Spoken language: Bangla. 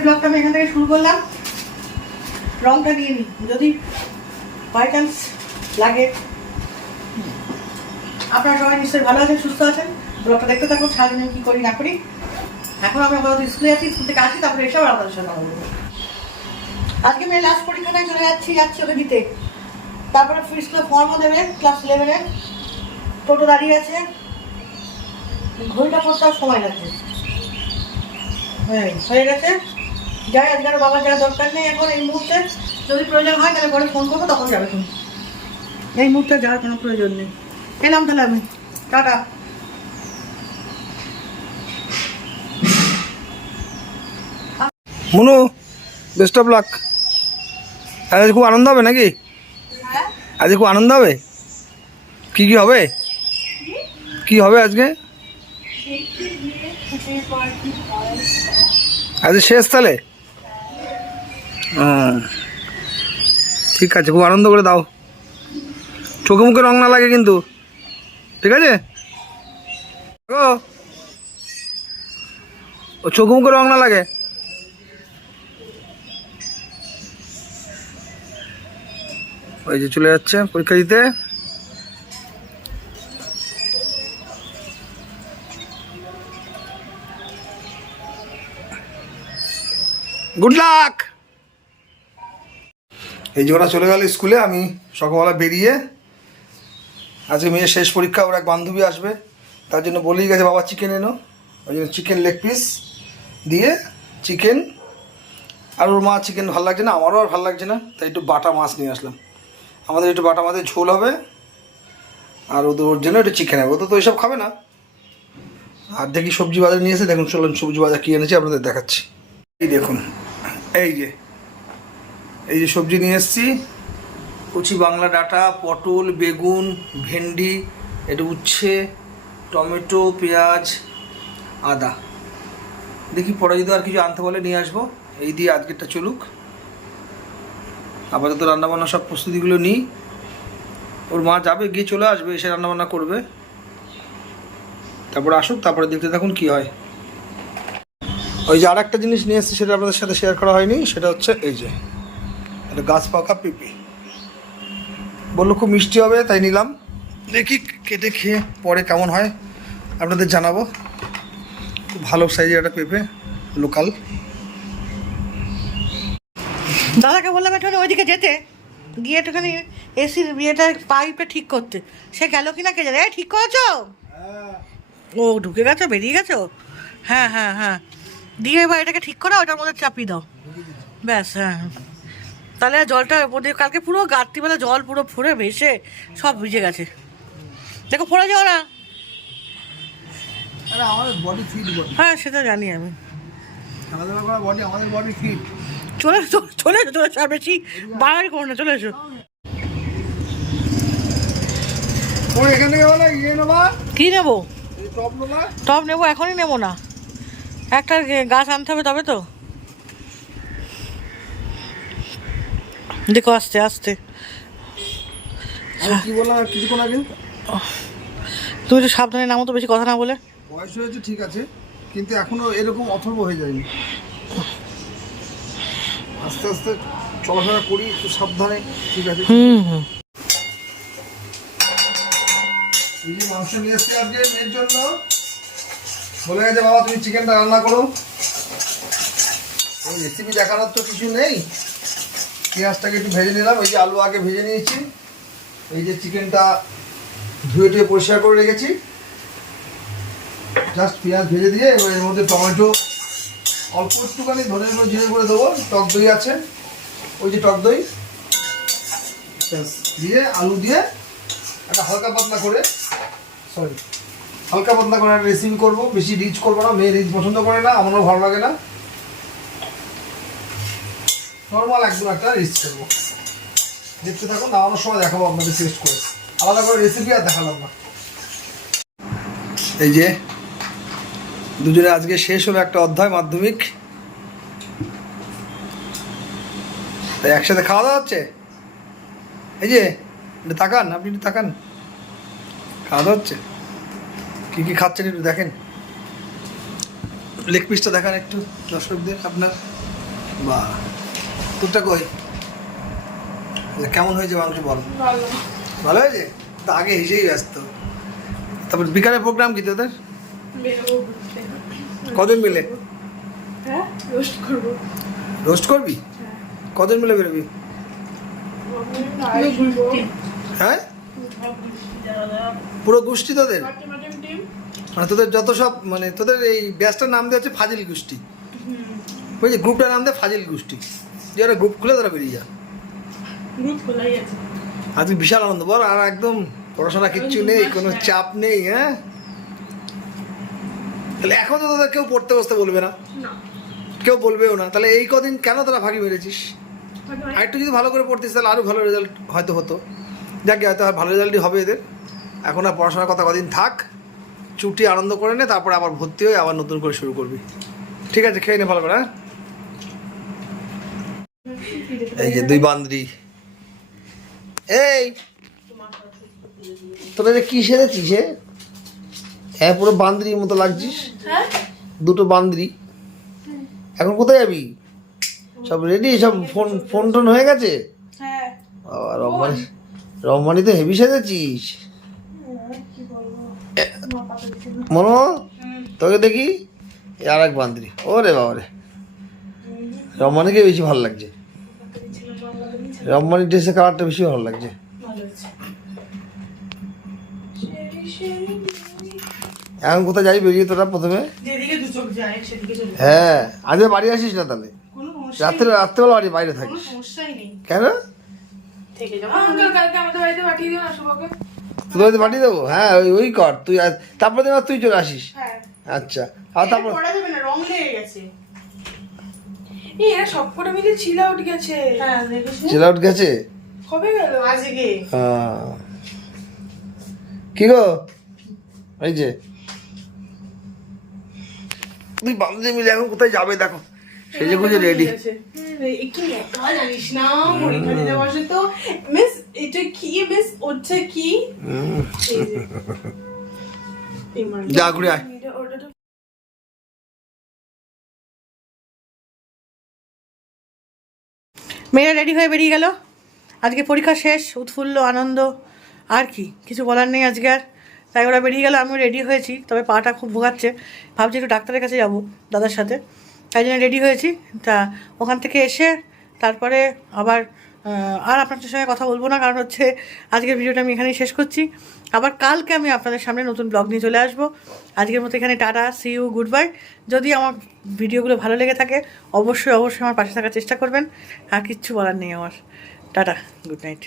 আজকের ব্লগটা আমি এখান থেকে শুরু করলাম। রংটা দিয়ে নিই, যদি বাই চান্স লাগে। আপনারা সবাই নিশ্চয়ই ভালো আছেন, সুস্থ আছেন? ব্লগটা দেখতে থাকুন, সারাদিন কী করি, না করি। এখন আমি আপাতত স্কুলে আছি, স্কুল থেকে আসি, তারপরে এসে আবার আপনাদের কথা বলব। আজকে মেয়ে লাস্ট পরীক্ষাটাই চলে যাচ্ছি যাচ্ছি ওকে দিতে। তারপরে ফ্রি স্কুলে ফর্মও দেবে ক্লাস ইলেভেনে টোটো দাঁড়িয়ে আছে। ঘড়িটা পড়তে সময় লাগছে। হ্যাঁ হয়ে গেছে। যাই আজকে আর বাবার যাওয়ার দরকার নেই। এখন এই মুহূর্তে যদি প্রয়োজন হয় তাহলে পরে ফোন করব তখন যাবে তুমি। এই মুহূর্তে যাওয়ার কোনো প্রয়োজন নেই। এলাম তাহলে আমি। Tata. Manu best of luck আজ খুব আনন্দ হবে নাকি? আজ খুব আনন্দ হবে? কি কি হবে? কি? হবে আজকে? আজ শেষ তাহলে? হুম। ঠিক আছে, খুব আনন্দ করে দাও। চোখে মুখে রং না লাগে কিন্তু। ঠিক আছে? ও। ও, চোখে মুখে রং না লাগে। ওই যে চলে যাচ্ছে পরীক্ষা দিতে। গুড লাক এই যে ওরা চলে গেল স্কুলে, আমি সকালবেলা বেরিয়ে আজকে মেয়ের শেষ পরীক্ষা, ওর এক বান্ধবী আসবে, তার জন্য বলেই গেছে, বাবা চিকেন এনো। ওই জন্য চিকেন লেগ পিস দিয়ে চিকেন আর ওর মা চিকেন ভালো লাগছে না, আমারও আর ভালো লাগছে না, তাই একটু বাটা মাছ নিয়ে আসলাম। আমাদের একটু বাটা মাছের ঝোল হবে, আর ওদের, ওর জন্য একটু চিকেন হবে, ও তো এইসব খাবে না। আর দেখি সবজি বাজার নিয়ে এসে, দেখুন, চলুন সবজি বাজার কী এনেছি, আপনাদের দেখাচ্ছি। এই দেখুন, এই যে এই যে সবজি নিয়ে এসেছি, কচি বাংলা ডাঁটা, পটল, বেগুন, ভেন্ডি, এটা উচ্ছে, টমেটো, পেঁয়াজ, আদা। দেখি পরে যদি আর কিছু আনতে বলে নিয়ে আসব। এই দিয়ে আজকেরটা চলুক। আপাতত রান্নাবান্না সব প্রস্তুতিগুলো নিই। ওর মা যাবে, গিয়ে চলে আসবে, এসে রান্নাবান্না করবে। তারপরে আসুক, তারপরে দেখতে থাকুন কি হয়। ওই যে আর একটা জিনিস নিয়ে এসেছি, সেটা আপনাদের সাথে শেয়ার করা হয়নি, সেটা হচ্ছে এই যে। এটা গাছ পাকা পেঁপে বলল খুব মিষ্টি হবে, তাই নিলাম। দেখি কেটে খেয়ে পরে কেমন হয়, আপনাদের জানাব। খুব ভালো সাইজের একটা পেঁপে, লোকাল। দাদাকে বললাম, একটুখানি ওইদিকে যেতে। গিয়ে একটুখানি এসির বিয়েটা পাইপটা ঠিক করতে। সে গেল কিনা কে জানে? ঠিক করেছ? ও, ঢুকে গেছো, বেরিয়ে গেছো? হ্যাঁ হ্যাঁ হ্যাঁ। দিয়ে এবার এটাকে ঠিক করো ওটার মধ্যে চাপিয়ে দাও। ব্যাস হ্যাঁ। তাহলে আর জলটা ওপর দিয়ে কালকে পুরো গাত্রিবেলা জল পুরো ফুরে ভেসে সব ভিজে গেছে। দেখো পড়ে যাও না। হ্যাঁ সেটা জানি আমি। চলে এসো চলে চলে আর বেশি বাড়াবাড়ি করো না চলে এসো। ইয়ে কী নেব? টপ নেব এখনই নেব না। একটা গাছ আনতে হবে তবে তো। দেখো আস্তে আস্তে। কি বললাম কিছুক্ষণ আগে? তুমি একটু সাবধানে নামো তো বেশি কথা না বলে। বয়স হয়েছে ঠিক আছে কিন্তু এখনও এরকম অথর্ব হয়ে যায়নি। আস্তে আস্তে চলাফেরা করি একটু সাবধানে ঠিক আছে? হুম হুম। এই যে মাংস নিয়ে এসছি আজকে মেয়ের জন্য। বলে গেছে বাবা তুমি চিকেনটা রান্না করো। ওই রেসিপি দেখানোর তো কিছু নেই। পেঁয়াজটাকে একটু ভেজে নিলাম। এই যে আলু আগে ভেজে নিয়েছি। এই যে চিকেনটা ধুয়ে টুয়ে পরিষ্কার করে রেখেছি। জাস্ট পেঁয়াজ ভেজে দিয়ে এবার এর মধ্যে টমেটো, অল্প একটুখানি ধরে জিরে করে দেবো। টক দই আছে। ওই যে টক দই। দিয়ে আলু দিয়ে একটা হালকা পাতলা করে, সরি, হালকা পাতলা করে একটা রেসিপি করব। বেশি রিচ করব না, মেয়ে রিচ পছন্দ করে না, আমারও ভালো লাগে না। নর্মাল একদম একটা রিচ করব। দেখতে থাকুন, নামানোর সময় দেখাবো আপনাদের টেস্ট করে। আলাদা করে রেসিপি আর দেখালাম না। এই যে দুজনে আজকে শেষ হলো একটা অধ্যায় মাধ্যমিক। তাই একসাথে খাওয়া দাওয়া হচ্ছে? এই যে, একটু তাকান, আপনি একটু তাকান। খাওয়া দাওয়া হচ্ছে? কী কী খাচ্ছেন একটু দেখেন। লেগ পিসটা দেখান একটু, দর্শকদের, আপনার। বাহ। তোরটা কই? কেমন হয়েছে মাংস বল। ভালো। হয়েছে? তা আগে হেসেই ব্যস্ত। তারপর বিকালের প্রোগ্রাম কি তোদের? কজন মিলে? হ্যাঁ রোস্ট করবি। হ্যাঁ। কজন মিলে বেরোবি? হ্যাঁ? পুরো গোষ্ঠী তোদের? মানে তোদের যত সব মানে তোদের এই ব্যাচটার নাম দেওয়া হচ্ছে ফাজিল গোষ্ঠী। বুঝলি গ্রুপটার নাম দেয় ফাজিল গোষ্ঠী। যারা গ্রুপ খুলে তারা বেরিয়ে যা। গ্রুপ খোলাই আছে। আজকে বিশাল আনন্দ বল আর একদম পড়াশোনা কিচ্ছু নেই কোনো চাপ নেই হ্যাঁ? তাহলে এখন তো তোদের কেউ পড়তে বসতে বলবে না। না। কেউ বলবেও না। তাহলে এই কদিন কেন তোরা ফাঁকি মেরেছিস? আর একটু যদি ভালো করে পড়তিস তাহলে আরও ভালো রেজাল্ট হয়তো হতো। যাকে হয়তো আর ভালো রেজাল্টই হবে এদের। এখন আর পড়াশোনার কথা কদিন থাক ছুটি আনন্দ করে নে তারপরে আবার ভর্তি হয়ে আবার নতুন করে শুরু করবি। ঠিক আছে খেয়ে নে ভালো করে হ্যাঁ? এই যে দুই বান্দ্রি। এই তোরা কি সেরেছিস হে হ্যাঁ পুরো বান্দ্রির মতো লাগছিস? হ্যাঁ? দুটো বান্দ্রি। এখন কোথায় যাবি? সব রেডি সব ফোন ফোন টোন হয়ে গেছে? হ্যাঁ। বাবা, রম্মানি রম্মানি তো হেভি সেজেছিস। মনো তোকে দেখি? আর এক বান্দ্রি। ওরে বাবা রে রম্মানিকে বেশি ভালো লাগছে পাতা দিচ্ছে না বাংলা দিচ্ছে রম্মানির ড্রেসের কালারটা বেশি ভালো লাগছে। এখন কোথায় যাই বেরিয়ে তোরা প্রথমে? যেদিকে দু চোখ যায় সেদিকে চলে যাবে। হ্যাঁ আজকে বাড়ি আসিস না তাহলে? রাত্রে রাত্রেবেলা বাড়ি বাইরে কোনো থাকিস। কেন? তোদের বাড়িতে পাঠিয়ে দেবো? হ্যাঁ ওই ওই কর তুই আজ তারপরে তুই চলে আসিস। হ্যাঁ। আচ্ছা। আর তারপর পড়া যাবে না রং লেগে গেছে। এই এরা মিলে চিল আউট গেছে। হ্যাঁ চিল আউট গেছে? কবে গেল? আজকে। হ্যাঁ। কি গো? এই যে। তুই বান্ধবী মিলে এখন কোথায় যাবে দেখো। সেজে গুজে রেডি কি একা জানিস না পরীক্ষা দিতে বসে তো। মিস এটা কি মিস? ওটা কি। যা। ঘুরে আয়। মেয়েরা রেডি হয়ে বেরিয়ে গেল? আজকে পরীক্ষা শেষ, উৎফুল্ল, আনন্দ, আর কি? কিছু বলার নেই আজকে আর। তাই ওরা বেরিয়ে গেল, আমিও রেডি হয়েছি, তবে পাটা খুব ভোগাচ্ছে। ভাবছি একটু ডাক্তারের কাছে যাব, দাদার সাথে। তাই জন্য রেডি হয়েছি। তা ওখান থেকে এসে তারপরে আবার আর আপনাদের সঙ্গে কথা বলব না, কারণ হচ্ছে আজকের ভিডিওটা আমি এখানেই শেষ করছি। আবার কালকে আমি আপনাদের সামনে নতুন ব্লগ নিয়ে চলে আসব। আজকের মতো এখানে tata see you good bye যদি আমার ভিডিওগুলো ভালো লেগে থাকে, অবশ্যই অবশ্যই আমার পাশে থাকার চেষ্টা করবেন। আর কিচ্ছু বলার নেই আমার। Tata good night